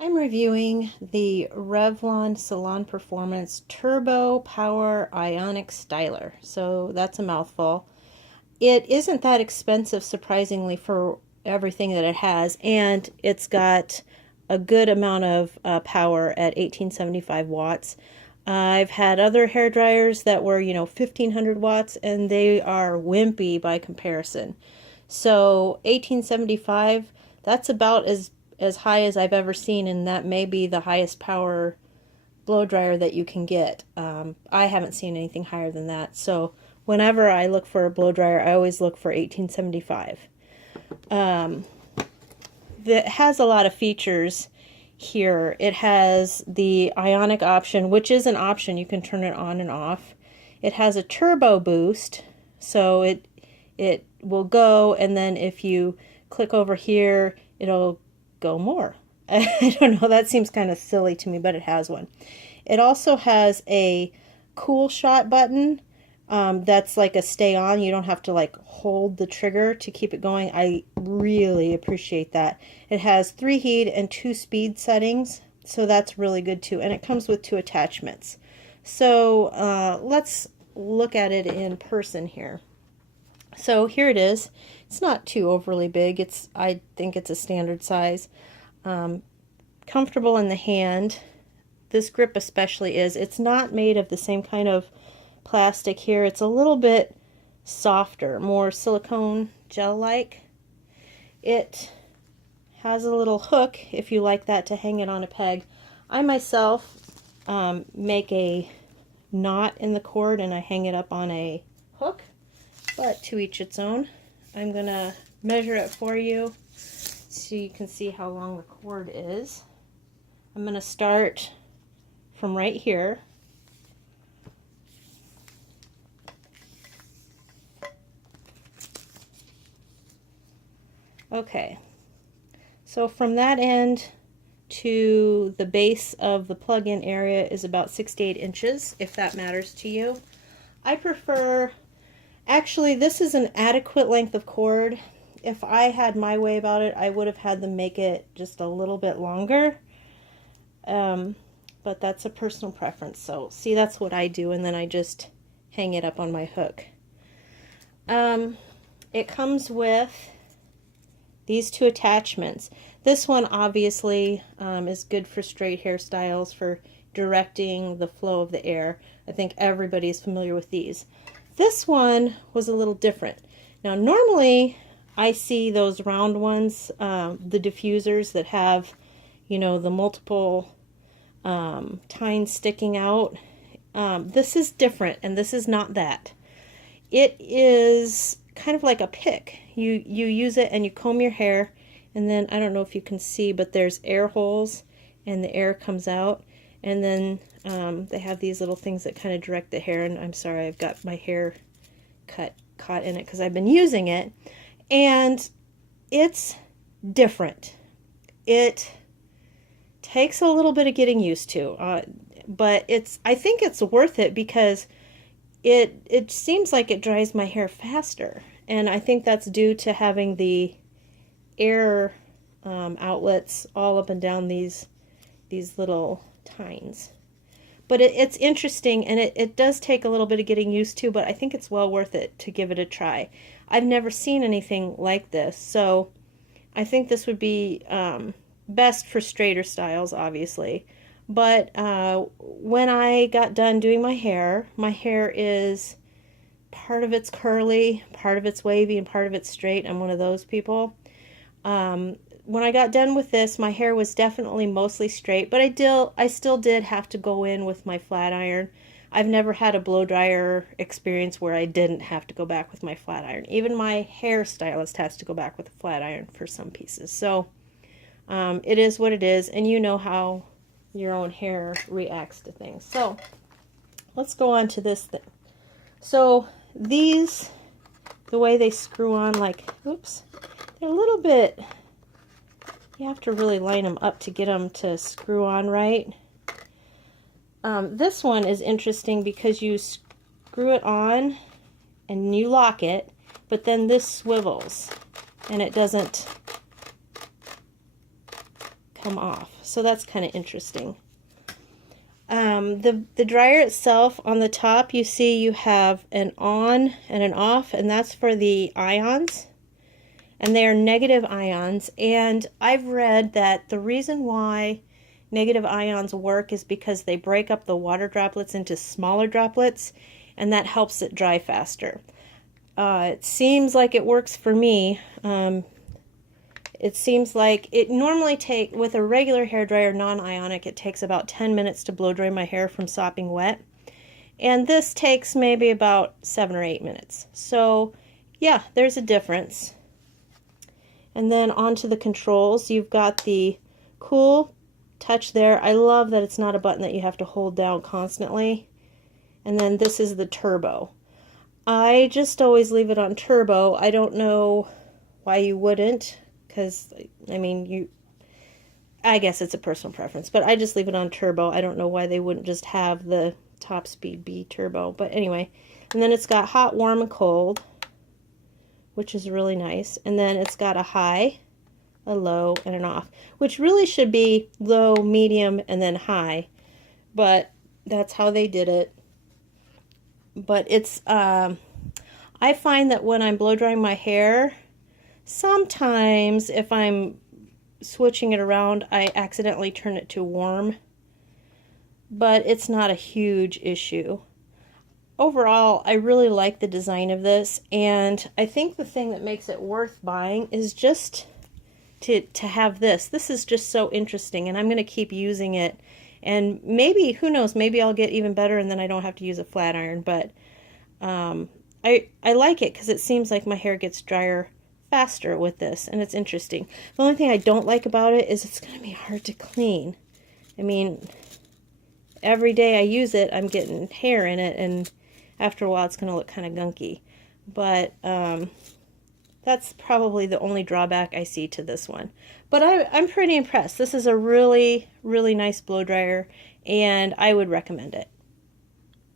I'm reviewing the Revlon Salon Performance Turbo Power Ionic Styler. So that's a mouthful. It isn't that expensive, surprisingly, for everything that it has, and it's got a good amount of power at 1875 watts. I've had other hair dryers that were, 1500 watts, and they are wimpy by comparison. So 1875, that's about as high as I've ever seen, and that may be the highest power blow dryer that you can get. I haven't seen anything higher than that. So whenever I look for a blow dryer, I always look for 1875. That has a lot of features here. It has the ionic option, which is an option. You can turn it on and off. It has a turbo boost, so it will go, and then if you click over here, it'll go more. I don't know, that seems kind of silly to me, but it has one. It also has a cool shot button that's like a stay on. You don't have to like hold the trigger to keep it going. I really appreciate that. It has 3 heat and 2 speed settings, so that's really good too. And it comes with 2 attachments. So let's look at it in person here. So here it is. It's not too overly big. I think it's a standard size. Comfortable in the hand. This grip especially is. It's not made of the same kind of plastic here. It's a little bit softer, more silicone gel-like. It has a little hook, if you like that, to hang it on a peg. I myself make a knot in the cord and I hang it up on a hook, but to each its own. I'm going to measure it for you so you can see how long the cord is. I'm going to start from right here. Okay, so from that end to the base of the plug-in area is about 6 to 8 inches, if that matters to you. I prefer, actually this is an adequate length of cord. If I had my way about it, I would have had them make it just a little bit longer. But that's a personal preference. So see, that's what I do, and then I just hang it up on my hook. It comes with these 2 attachments. This one obviously is good for straight hairstyles, for directing the flow of the air. I think everybody's familiar with these. This one was a little different. Now normally I see those round ones, the diffusers that have, the multiple tines sticking out. This is different, and this is not that. It is kind of like a pick. You use it and you comb your hair, and then I don't know if you can see, but there's air holes and the air comes out, and then they have these little things that kind of direct the hair. And I'm sorry, I've got my hair caught in it because I've been using it, and it's different. It takes a little bit of getting used to, but I think it's worth it because it seems like it dries my hair faster, and I think that's due to having the air outlets all up and down these little tines. But it's interesting, and it does take a little bit of getting used to, but I think it's well worth it to give it a try. I've never seen anything like this, so I think this would be best for straighter styles, obviously. But when I got done doing my hair is part of it's curly, part of it's wavy, and part of it's straight. I'm one of those people. When I got done with this, my hair was definitely mostly straight, but I still did have to go in with my flat iron. I've never had a blow dryer experience where I didn't have to go back with my flat iron. Even my hairstylist has to go back with a flat iron for some pieces. So it is what it is, and you know how your own hair reacts to things. So let's go on to this thing. So these, the way they screw on, like, oops, they're a little bit, you have to really line them up to get them to screw on right. This one is interesting because you screw it on and you lock it, but then this swivels and it doesn't come off. So that's kind of interesting. The dryer itself, on the top you see you have an on and an off, and that's for the ions. And they are negative ions, and I've read that the reason why negative ions work is because they break up the water droplets into smaller droplets, and that helps it dry faster. It seems like it works for me. It seems like it normally with a regular hairdryer, non-ionic, it takes about 10 minutes to blow dry my hair from sopping wet. And this takes maybe about 7 or 8 minutes. So yeah, there's a difference. And then onto the controls, you've got the cool touch there. I love that it's not a button that you have to hold down constantly. And then this is the turbo. I just always leave it on turbo. I don't know why you wouldn't, because, I mean, I guess it's a personal preference, but I just leave it on turbo. I don't know why they wouldn't just have the top speed be turbo, but anyway. And then it's got hot, warm, and cold, which is really nice. And then it's got a high, a low, and an off, which really should be low, medium, and then high, but that's how they did it. But it's, I find that when I'm blow drying my hair, sometimes if I'm switching it around, I accidentally turn it to warm, but it's not a huge issue. Overall, I really like the design of this, and I think the thing that makes it worth buying is just to have this. This is just so interesting, and I'm going to keep using it, and maybe, who knows, maybe I'll get even better and then I don't have to use a flat iron, but I like it because it seems like my hair gets drier faster with this, and it's interesting. The only thing I don't like about it is it's going to be hard to clean. I mean, every day I use it, I'm getting hair in it, and after a while it's going to look kind of gunky. But that's probably the only drawback I see to this one. But I'm pretty impressed. This is a really, really nice blow dryer, and I would recommend it.